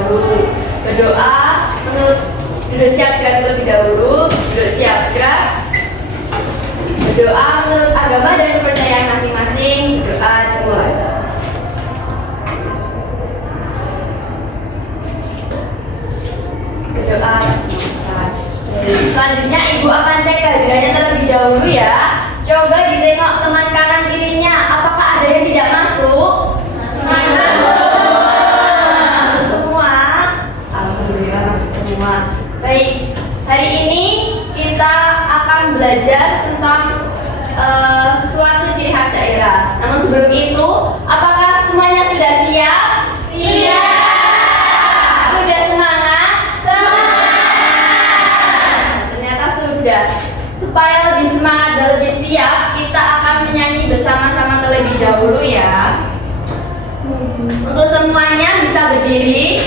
dahulu. Berdoa menurut duduk siap gerak terlebih dahulu. Duduk siap gerak. Berdoa menurut agama dan kepercayaan masing-masing. Berdoa dimulai. Berdoa. Selanjutnya ibu akan cek kehadirannya terlebih dahulu ya. Coba ditengok teman kanan kirinya, apakah ada yang tidak masuk? Masuk semua. Alhamdulillah masuk semua. Baik, hari ini kita akan belajar tentang suatu ciri khas daerah. Namun sebelum itu, apakah semuanya sudah siap? Siap. Sudah semangat? Semangat. Ternyata sudah. Supaya lebih semangat dan lebih siap, kita akan menyanyi bersama-sama terlebih dahulu ya. Untuk semuanya bisa berdiri.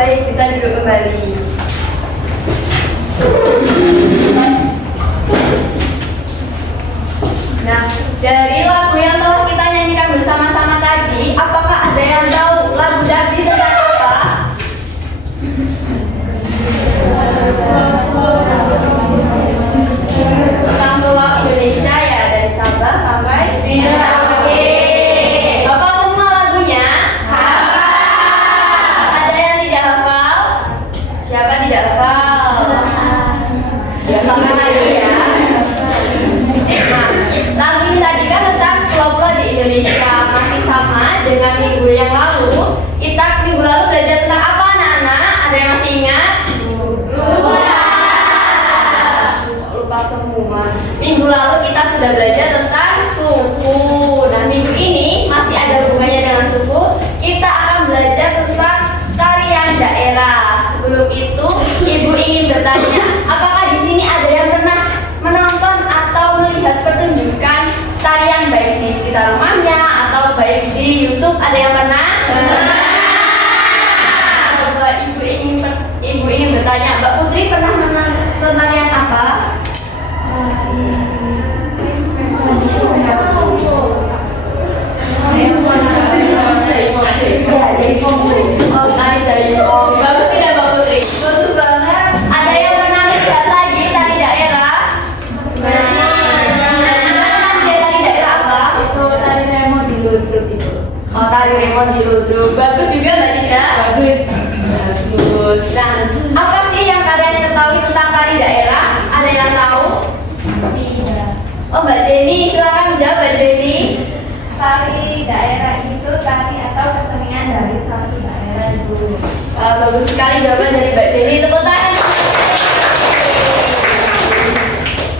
Baik, bisa duduk kembali. Nah, dari lagu yang telah kita nyanyikan bersama-sama tadi, apakah ada yang tahu lagu tadi tentang apa? Tentang Pulau Indonesia ya, dari Sabang sampai Merauke. Bapak semua lagunya? Ada yang tidak hafal? Siapa tidak hafal? Ya, hafal lagi ya. Lagu ini tadi kan tentang pulau-pulau di Indonesia, masih sama dengan minggu yang lalu. Kita minggu lalu belajar tentang apa anak-anak? Ada yang masih ingat? Lupa semua. Minggu lalu kita sudah belajar tentang suku. Nah, minggu ini masih ada hubungannya dengan suku. Kita akan belajar tentang tarian daerah. Sebelum itu, Ibu ingin bertanya, apakah di sini ada yang pernah menonton atau melihat pertunjukan tarian baik di sekitar rumahnya atau baik di YouTube? Ada yang pernah? Coba Ibu ingin bertanya, Mbak Putri pernah menonton tarian apa? Oh, tari jaipong. Bagus tidak Mbak Putri? Bagus banget. Ada yang pernah melihat lagi tari daerah? Tari daerah apa? Itu tari remo di Ludruk itu. Oh, tari remo menjawab Mbak Jenny? Tari daerah itu tari atau kesenian dari suatu daerah, Ibu. Bagus sekali jawaban dari Mbak Jenny. Tepuk tangan.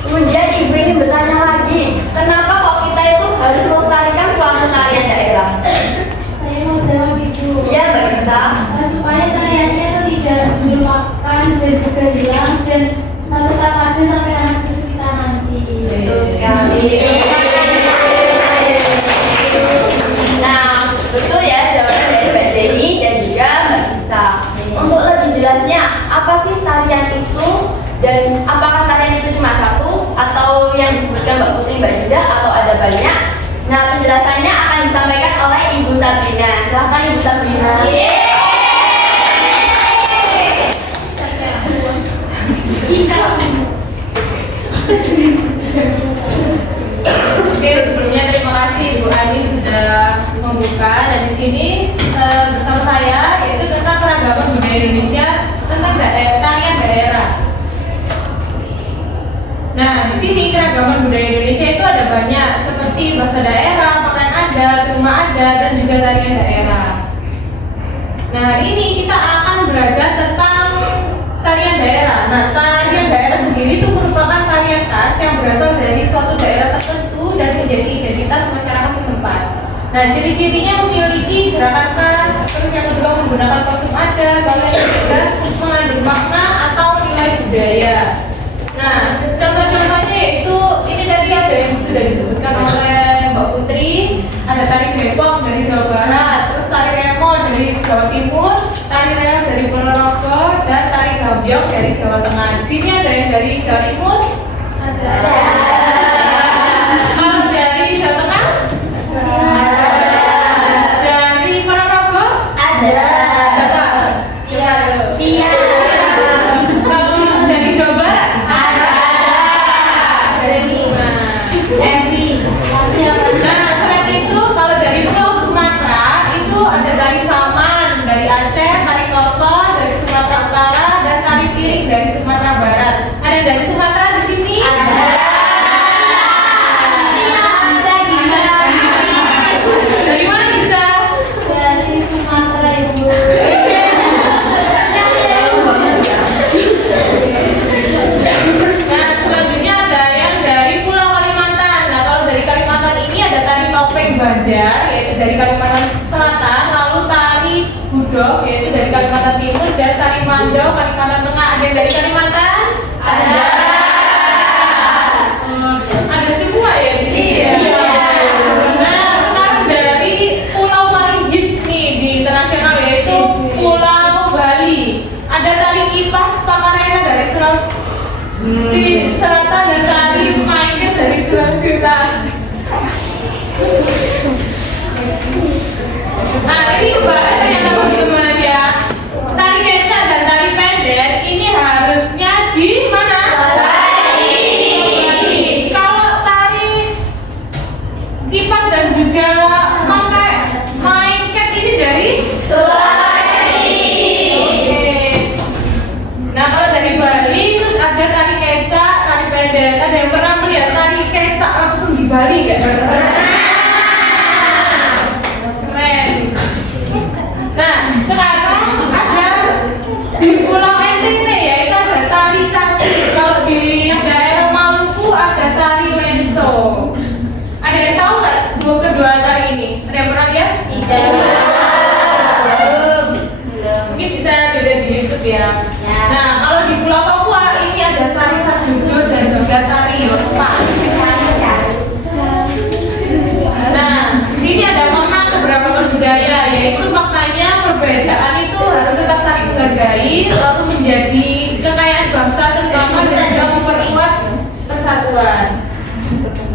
Kemudian Ibu ini bertanya lagi, kenapa kok kita itu harus melestarikan suatu tarian daerah? Saya mau jawab, Ibu. Iya, Mbak Gisa. Supaya tariannya itu tidak dilupakan dan juga hilang dan tetap ada sampai anak cucu kita nanti. Betul sekali. Nah, betul ya jawaban dari Mbak Jenny dan juga Mbak Gisa. Untuk lebih jelasnya, apa sih tarian itu dan apakah tarian itu cuma satu atau yang disebutkan Mbak Putri, Mbak Yuda atau ada banyak? Nah, penjelasannya akan disampaikan oleh Ibu Sabrina. Silahkan Ibu Sabrina. Oke, sebelumnya terima kasih Ibu Ani sudah membuka, dan di sini bersama saya yaitu tentang keragaman budaya Indonesia tentang tarian daerah. Nah, di sini keragaman budaya Indonesia itu ada banyak seperti bahasa daerah, pakaian adat, rumah adat, dan juga tarian daerah. Nah, hari ini kita akan belajar tentang tarian daerah. Nah, tarian daerah sendiri itu merupakan tarian khas yang berasal dari suatu daerah tertentu dan menjadi identitas masyarakat setempat. Nah, ciri-cirinya memiliki gerakan khas, terus yang kedua menggunakan kostum adat, bahkan juga mengandung makna atau nilai budaya. Nah, contoh-contohnya yaitu ini tadi ada yang sudah disebutkan oleh Mbak Putri, ada tari Jepang dari Jawa Barat, terus tari Remo dari Jawa Timur, tari reog dari Ponorogo, dan tari Gambyong dari Jawa Tengah. Di sini ada yang dari Jawa Timur? Ada. Kalau dari Jawa Tengah? Dari Ponorogo? Ada. Iya. Iya. Kalau dari Jawa Barat? Ada. Dari Lima. Evi. Nah, selain itu kalau dari Pulau Sumatera itu ada tari Saman dari Aceh, tari Klopo dari Sumatera Utara, dan tari Piring dari Sumatera Barat. Ada dari Sumatera di sini? Ada. Dari mana bisa? Dari Sumatera, Ibu. Nah, selanjutnya ada yang dari Pulau Kalimantan. Nah, kalau dari Kalimantan ini ada tari topeng Banjar, yaitu dari Kalimantan Selatan, lalu tari Budok, yaitu dari Kalimantan Timur, dan tari Mandau Kalimantan Tengah. Ada yang dari Kalimantan? Ada. Ada semua ya di sini. Iya. Nah, sekarang dari pulau paling hits nih di internasional yaitu Pulau Bali. Ada tari kipas Pakarena dari Sulawesi Selatan dan tari Mainit dari Sulawesi Utara. Nah, ini kebalik ternyata teman-teman ya. Tari kecak dan tari pendek ini harusnya di mana? Bali. Kalau tari kipas dan juga main cat ini dari Sulawesi. Oke. Nah, kalau dari Bali terus ada tari kecak, tari pendek. Ada yang pernah melihat tari kecak langsung di Bali nggak? Keren. Nah, sekarang ada di Pulau NTT yaitu ada tari cantik. Kalau di daerah Maluku ada tari lenso. Ada yang tahu nggak kedua tari ini? Ada yang pernah lihat? Tidak. Belum. Mungkin bisa dilihat di YouTube ya. Nah, kalau di Pulau Papua ini ada tari Sajojo dan juga tari Yospa. Nah, di sini ada makna keberagaman budaya, yaitu maknanya perbedaan itu harus tetap saling menghargai, lalu menjadi kekayaan bangsa terutama dan juga memperkuat persatuan.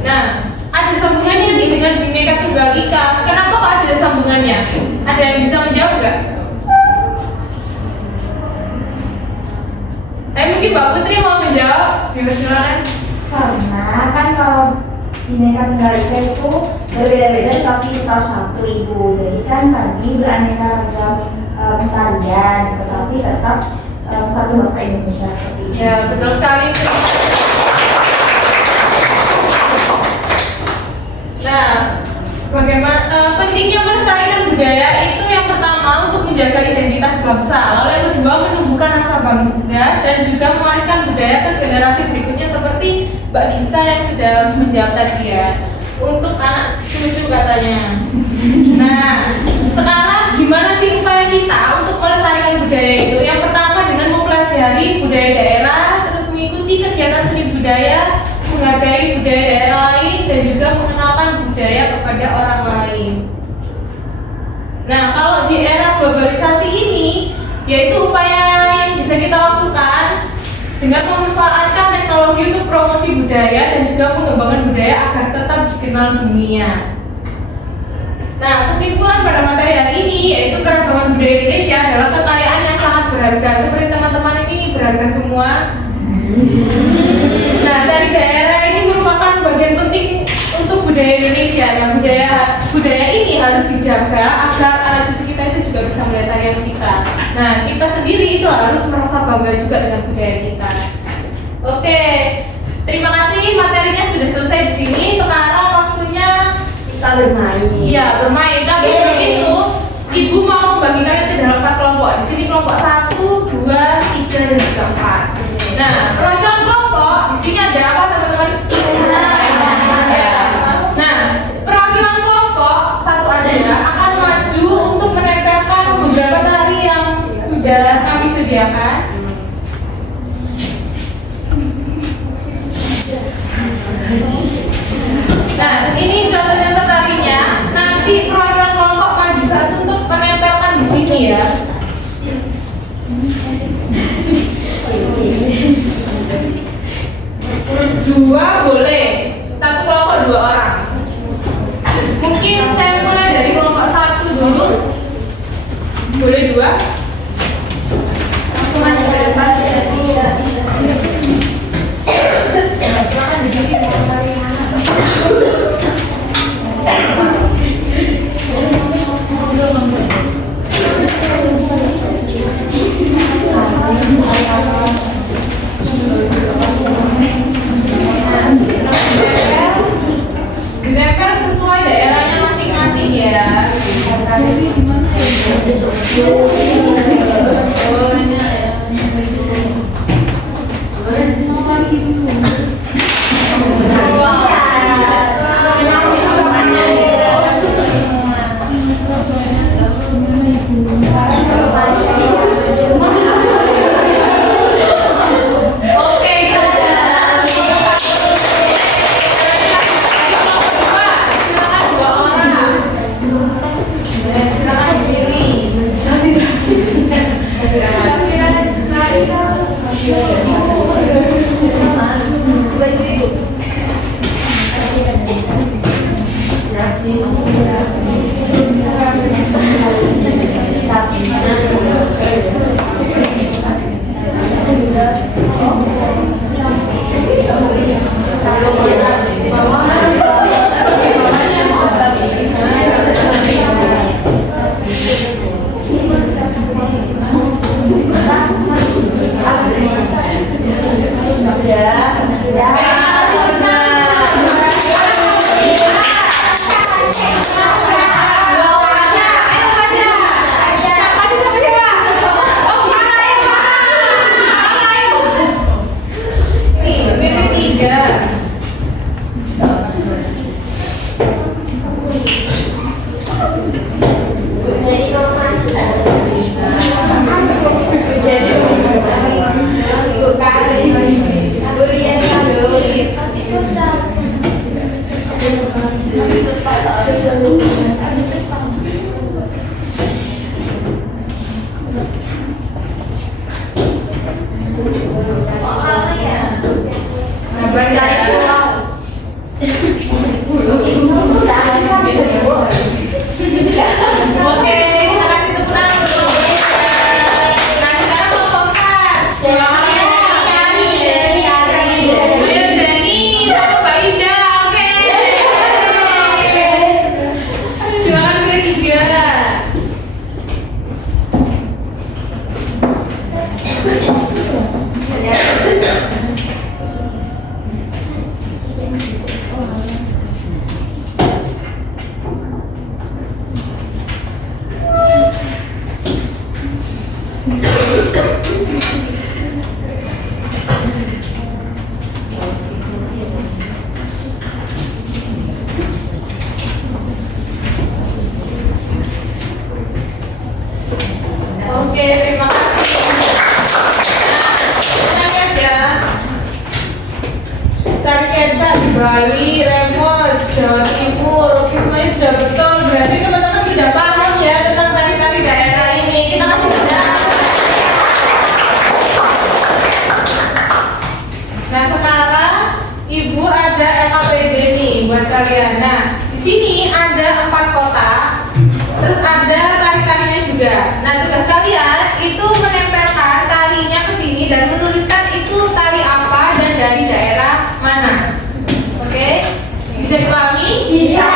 Nah, ada sambungannya nih dengan Bhinneka Tunggal Ika. Kenapa kok ada sambungannya? Ada yang bisa menjawab nggak? Mungkin Mbak Putri mau menjawab. Silakan. Karena kan kalau Bhinneka Tunggal Ika itu berbeda-beda tapi tetap satu, Ibu. Jadi kan tadi beraneka ragam tarian, tetapi tetap satu bangsa Indonesia seperti itu. Ya, betul sekali. Nah, bagaimana pentingnya melestarikan budaya itu yang pertama untuk menjaga identitas bangsa, lalu yang kedua menumbuhkan rasa bangga dan juga mewariskan budaya ke generasi berikutnya seperti Mbak Gisa yang sudah menjawab tadi ya, untuk anak cucu katanya. Nah, sekarang gimana sih upaya kita untuk melestarikan budaya itu? Yang pertama dengan mempelajari budaya daerah, terus mengikuti kegiatan seni budaya, menghargai budaya daerah lain dan juga mengenalkan budaya kepada orang lain. Nah, kalau di era globalisasi ini, yaitu upaya yang bisa kita lakukan dengan memanfaatkan teknologi untuk promosi budaya dan juga mengembangkan budaya agar tetap dikenal dunia. Nah, kesimpulan pada materi hari ini yaitu keragaman budaya Indonesia adalah kekayaan yang sangat berharga. Seperti teman-teman ini berharga semua. Nah, dari daerah ini merupakan bagian penting untuk budaya Indonesia. Nah, budaya ini harus dijaga agar anak cucu kita itu juga bisa melihat tarian kita. Nah, kita sendiri itu harus merasa bangga juga dengan budaya kita. Oke, terima kasih, materinya sudah selesai di sini. Sekarang waktunya Kita bermain. iya bermain. Tapi sebelum itu, Ibu mau membagikan itu dalam 4 kelompok. Di sini kelompok 1, 2, 3, dan juga 4. Nah, perwakilan kelompok di sini ada apa teman-teman? Nah, perwakilan kelompok satu aja akan maju untuk menempelkan beberapa tari yang sudah kami sediakan. Nah, ini contoh-contoh tarinya. Nanti perwakilan kelompok maju satu untuk menempelkan di sini ya. Dua boleh, satu kelompok 2 orang. Mungkin saya mulai dari kelompok 1 dulu. Boleh 2? Langsung aja ke depan. Silakan berdiri mau tari mana? Dinempel sesuai daerahnya masing-masing ya. Oh, ini ya. Oke, silakan 2 orang. Silakan dipilih. buat kalian. Nah, di sini ada 4 kotak, terus ada tali-talinya juga. Nah, tugas kalian itu menempelkan talinya ke sini dan menuliskan itu tali apa dan dari daerah mana. Oke? Bisa dipahami? Bisa.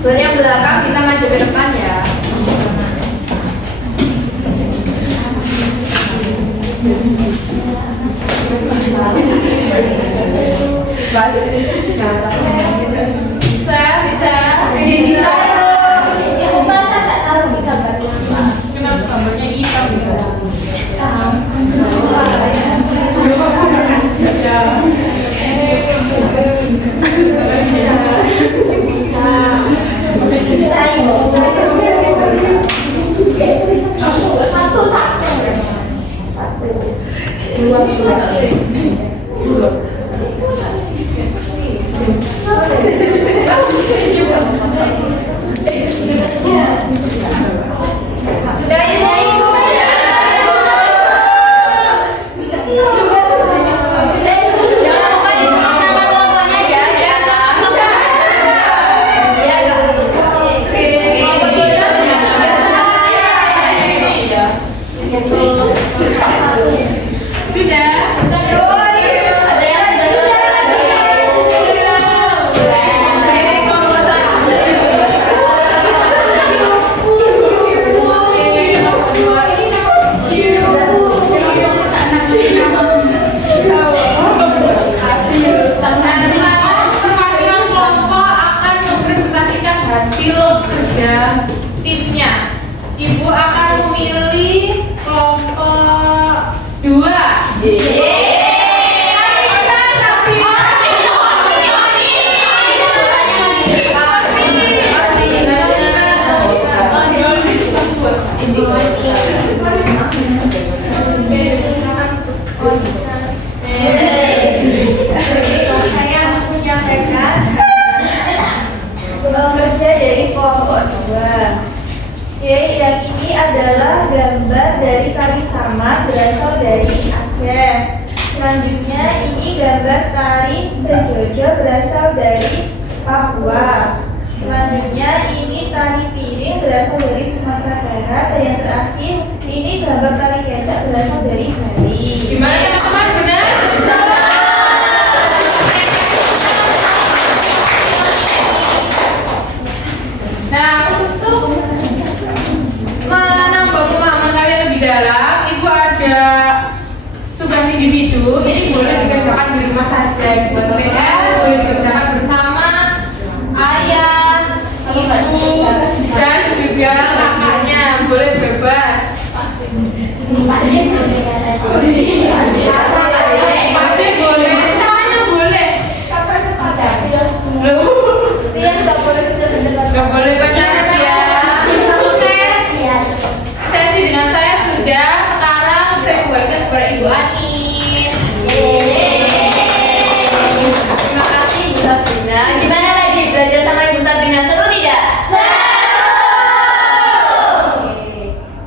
Buat yang belakang bisa maju ke depan ya. Bisa, bisa. Bisa. Ibu masa nggak tahu di gambarnya apa? Kenapa gambarnya hitam bisa? Bisa ibu. Satu. Sudah ya, Ibu. Jangan lupa dituliskan kelompoknya ya di atas. Ya, enggak Sudah? ada yang sudah Perwakilan kelompok akan mempresentasikan hasil kerja timnya. Ibu akan memilih kelompok 2. Saya menyampaikan kerja dari kelompok 2. Oke, yang ini adalah gambar dari tali samak berasal dari Aceh. Selanjutnya ini gambar tali sejojo berasal dari Papua. Selanjutnya ini tali piring berasal dari Sumatera Barat. Dan yang terakhir ini gambar tali kecak berasal dari Bali. Gimana teman-teman, benar? Nah, untuk menambah pemahaman kalian lebih dalam, Ibu ada tugas individu. Ini boleh dikerjakan di rumah saja, buat PR, boleh dikerjakan bersama ayah, ibu, dan juga kakaknya, boleh bebas. Pakde boleh, semuanya boleh. Gak boleh pacaran ya. Oke. Sesi dengan saya sudah. Sekarang saya kembalikan kepada Ibu Ani. Terima kasih Ibu Sabrina. Gimana tadi belajar sama Ibu Sabrina? Seru tidak?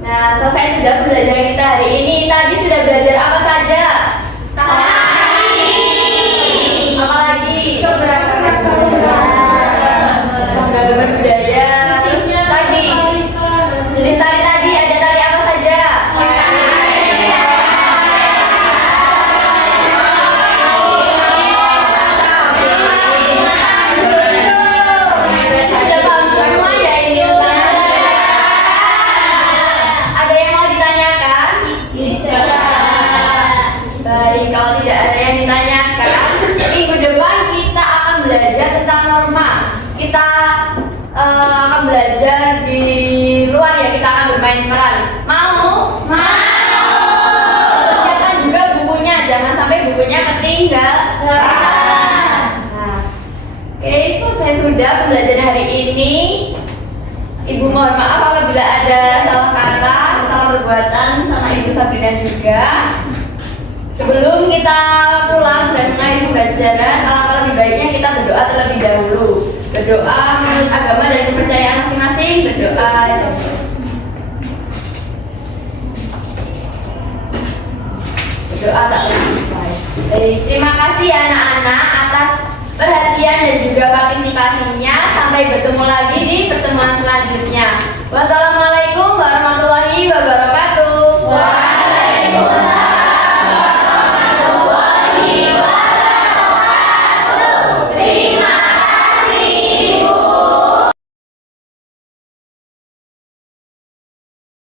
Nah, selesai sudah pembelajaran kita hari ini. Tadi sudah belajar apa saja? Apa lagi? Keberagaman budaya. Terus tadi jenis tali tadi ada tali apa saja? Berarti sudah paham semua ya ini. Ada yang mau ditanyakan? Baik, kalau tidak ada yang ditanyakan, minggu depan kita akan belajar tentang norma. Kita akan belajar di luar ya, kita akan bermain peran. Mau? Siapkan juga bukunya, jangan sampai bukunya ketinggalan. Nah, oke, selesai sudah pembelajaran hari ini. Ibu mohon maaf apabila ada salah kata, salah perbuatan sama Ibu Sabrina juga. Sebelum kita pulang dan mulai pembelajaran, alangkah lebih baiknya kita berdoa terlebih dahulu. Berdoa menurut agama dan kepercayaan masing-masing. Berdoa. Berdoa tak selesai. Baik, terima kasih ya anak-anak atas perhatian dan juga partisipasinya. Sampai bertemu lagi di pertemuan selanjutnya. Wassalamualaikum warahmatullahi wabarakatuh. Waalaikumsalam.